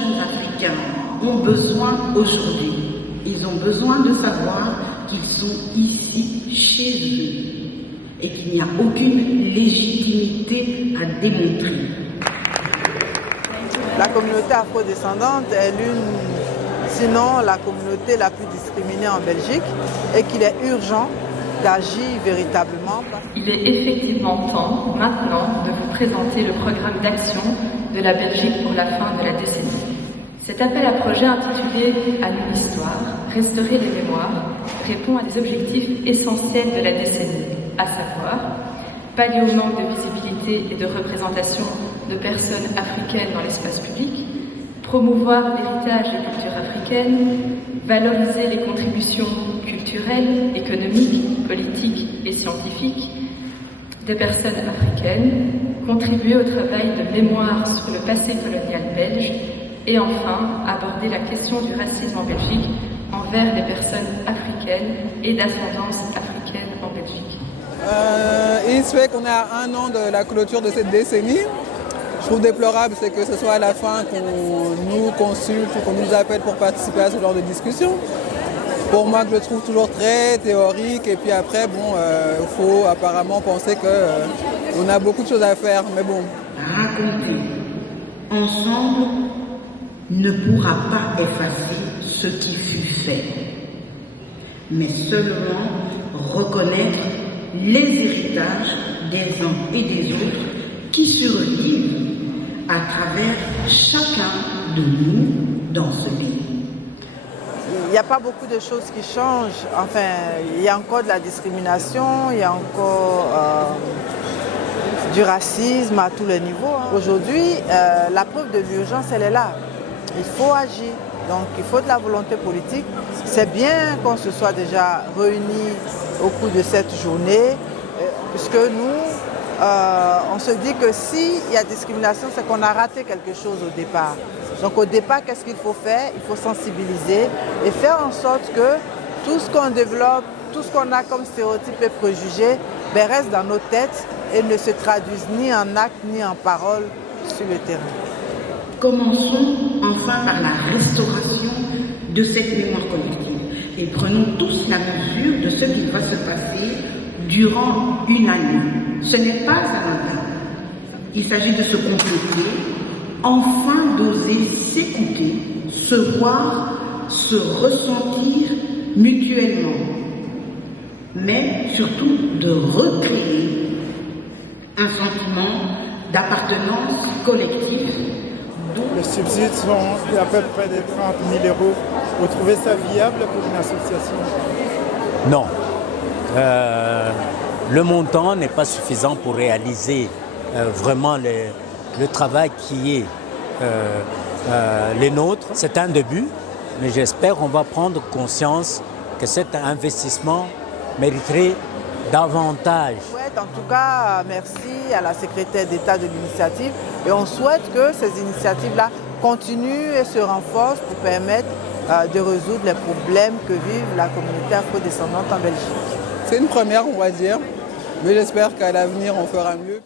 jeunes Africains ont besoin aujourd'hui, ils ont besoin de savoir qu'ils sont ici chez eux et qu'il n'y a aucune légitimité à démontrer. La communauté afrodescendante est sinon la communauté la plus discriminée en Belgique et qu'il est urgent d'agir véritablement. Il est effectivement temps, maintenant, de vous présenter le programme d'action de la Belgique pour la fin de la décennie. Cet appel à projet intitulé « À nous l'histoire, restaurer les mémoires » répond à des objectifs essentiels de la décennie, à savoir pallier au manque de visibilité et de représentation de personnes africaines dans l'espace public, promouvoir l'héritage des cultures africaines, valoriser les contributions culturelles, économiques, politiques et scientifiques des personnes africaines, contribuer au travail de mémoire sur le passé colonial belge et enfin aborder la question du racisme en Belgique envers les personnes africaines et d'ascendance africaine en Belgique. Il se fait qu'on est à 1 an de la clôture de cette décennie. Je trouve déplorable, c'est que ce soit à la fin qu'on nous consulte ou qu'on nous appelle pour participer à ce genre de discussion. Pour moi, je le trouve toujours très théorique et puis après, il faut apparemment penser qu'on a beaucoup de choses à faire, mais bon. Raconter ensemble ne pourra pas effacer ce qui fut fait, mais seulement reconnaître les héritages des uns et des autres qui survivent à travers chacun de nous dans ce pays. Il n'y a pas beaucoup de choses qui changent. Enfin, il y a encore de la discrimination, il y a encore du racisme à tous les niveaux. Aujourd'hui, la preuve de l'urgence, elle est là. Il faut agir. Donc, il faut de la volonté politique. C'est bien qu'on se soit déjà réunis au cours de cette journée, puisque nous, on se dit que s'il y a discrimination, c'est qu'on a raté quelque chose au départ. Donc au départ, qu'est-ce qu'il faut faire? Il faut sensibiliser et faire en sorte que tout ce qu'on développe, tout ce qu'on a comme stéréotypes et préjugés, reste dans nos têtes et ne se traduise ni en actes ni en paroles sur le terrain. Commençons enfin par la restauration de cette mémoire collective et prenons tous la mesure de ce qui va se passer durant une année. Ce n'est pas anodin. Il s'agit de se compléter, enfin d'oser s'écouter, se voir, se ressentir mutuellement, mais surtout de recréer un sentiment d'appartenance collective. Les subsides sont à peu près de 30 000 €. Vous trouvez ça viable pour une association? Non. Le montant n'est pas suffisant pour réaliser vraiment le travail qui est les nôtres. C'est un début, mais j'espère qu'on va prendre conscience que cet investissement mériterait davantage. En tout cas, merci à la secrétaire d'État de l'initiative et on souhaite que ces initiatives-là continuent et se renforcent pour permettre de résoudre les problèmes que vive la communauté afrodescendante en Belgique. C'est une première, on va dire, mais j'espère qu'à l'avenir, on fera mieux.